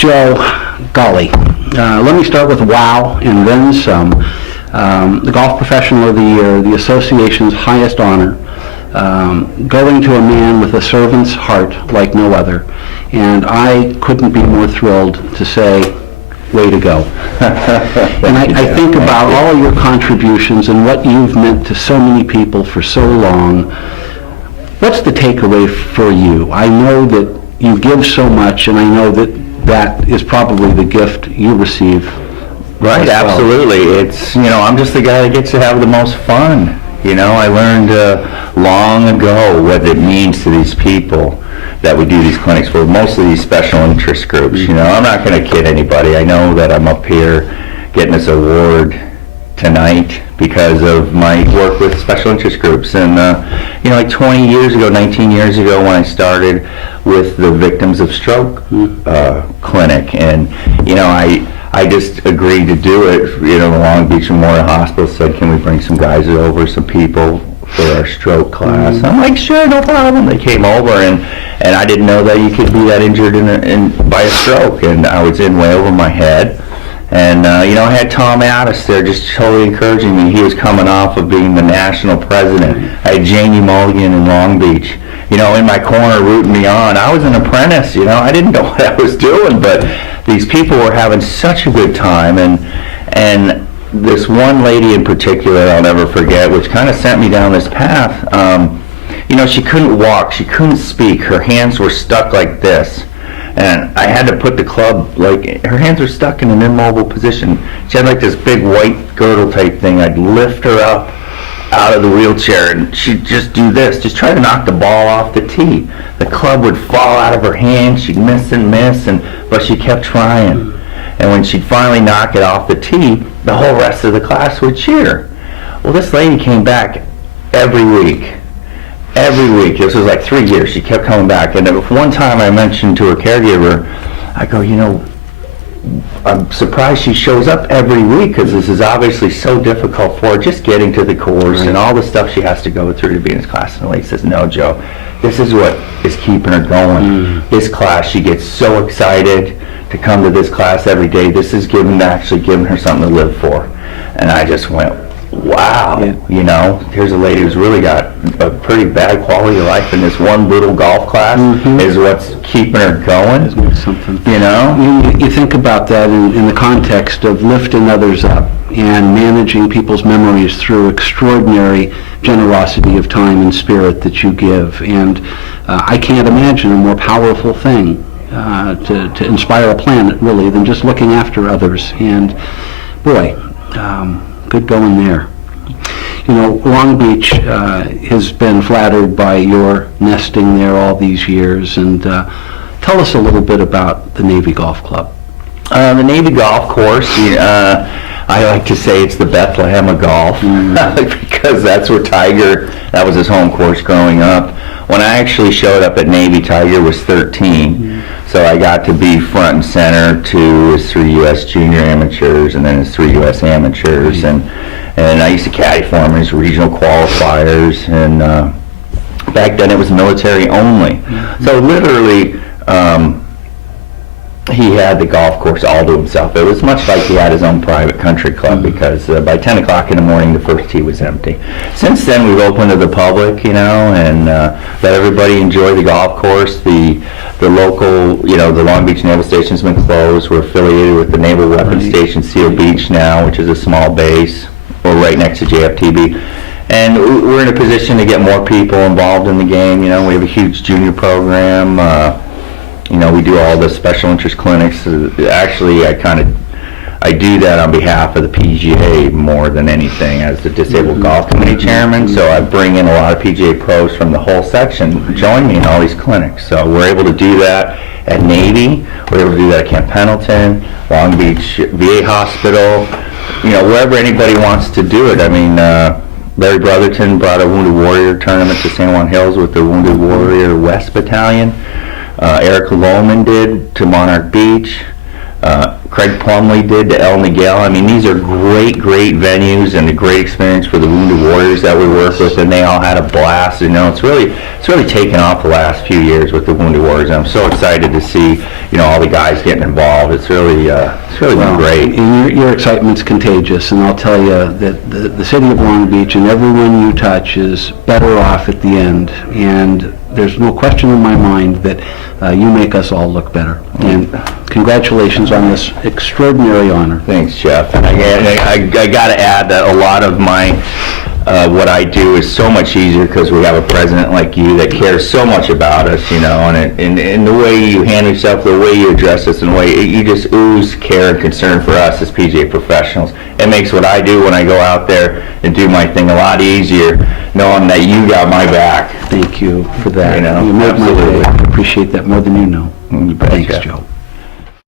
Joe, golly, let me start with wow and then some. The Golf Professional of the Year, the association's highest honor, going to a man with a servant's heart like no other. And I couldn't be more thrilled to say, way to go. And I think about all your contributions and what you've meant to so many people for so long. What's the takeaway for you? I know that you give so much, and I know that that is probably the gift you receive. Right, absolutely. It's, I'm just the guy that gets to have the most fun. I learned long ago what it means to these people that we do these clinics for, mostly these special interest groups. I'm not going to kid anybody. I know that I'm up here getting this award tonight because of my work with special interest groups. And, like 20 years ago, 19 years ago, when I started with the Victims of Stroke clinic, and, I just agreed to do it. The Long Beach Memorial Hospital said, can we bring some guys over, some people for our stroke class? I'm like, sure, no problem. They came over, and I didn't know that you could be that injured by a stroke, and I was in way over my head. And, I had Tom Addis there just totally encouraging me. He was coming off of being the national president. I had Jamie Mulligan in Long Beach, in my corner rooting me on. I was an apprentice, I didn't know what I was doing, but these people were having such a good time. And this one lady in particular I'll never forget, which kind of sent me down this path. She couldn't walk, she couldn't speak, her hands were stuck like this. And I had to put the club, her hands were stuck in an immobile position. She had this big white girdle type thing. I'd lift her up out of the wheelchair, and she'd just do this, just try to knock the ball off the tee. The club would fall out of her hand, she'd miss and miss, but she kept trying. And when she'd finally knock it off the tee, the whole rest of the class would cheer. Well, this lady came back every week. Every week. This was 3 years. She kept coming back. And one time I mentioned to her caregiver, I go, I'm surprised she shows up every week, because this is obviously so difficult for her, just getting to the course and all the stuff she has to go through to be in this class. And the lady says, no, Joe, this is what is keeping her going. This class, she gets so excited to come to this class every day. This is actually giving her something to live for. And I just went, wow, here's a lady who's really got a pretty bad quality of life, and this one little golf class is what's keeping her going. Isn't it something? You think about that in the context of lifting others up and managing people's memories through extraordinary generosity of time and spirit that you give. And I can't imagine a more powerful thing to inspire a planet, really, than just looking after others. And boy, good going there. Long Beach has been flattered by your nesting there all these years, and tell us a little bit about the Navy Golf Club. The Navy Golf Course, I like to say it's the Bethlehem of golf, because that's where Tiger, that was his home course growing up. When I actually showed up at Navy, Tiger was 13. So I got to be front and center to his 3 U.S. junior amateurs and then his 3 U.S. amateurs. And I used to caddy for him in his regional qualifiers. And back then it was military only. So literally, he had the golf course all to himself. It was much like he had his own private country club, because by 10 o'clock in the morning, the first tee was empty. Since then, we've opened to the public, and let everybody enjoy the golf course. The local, the Long Beach Naval Station's been closed. We're affiliated with the Naval Weapons Station, Seal Beach now, which is a small base. We're right next to JFTB. And we're in a position to get more people involved in the game. We have a huge junior program. We do all the special interest clinics. Actually, I do that on behalf of the PGA more than anything as the Disabled Golf Committee Chairman. So I bring in a lot of PGA pros from the whole section join me in all these clinics. So we're able to do that at Navy. We're able to do that at Camp Pendleton, Long Beach VA Hospital, wherever anybody wants to do it. I mean, Larry Brotherton brought a Wounded Warrior tournament to San Juan Hills with the Wounded Warrior West Battalion. Eric Lohman did to Monarch Beach. Craig Plumley did to El Miguel. I mean, these are great venues and a great experience for the Wounded Warriors that we work with, and they all had a blast. You know, it's really taken off the last few years with the Wounded Warriors. And I'm so excited to see, you know, all the guys getting involved. It's really been great. And your excitement's contagious, and I'll tell you that the city of Long Beach and everyone you touch is better off at the end. And there's no question in my mind that you make us all look better. And congratulations on this extraordinary honor. Thanks, Jeff. And I got to add that a lot of my what I do is so much easier because we have a president like you that cares so much about us, you know, and the way you handle yourself, the way you address us, and the way you just ooze care and concern for us as PGA professionals. It makes what I do when I go out there and do my thing a lot easier, knowing that you got my back. Thank you for that. You know, you made my absolutely. day. I appreciate that more than you know. You betcha. Thanks, Joe.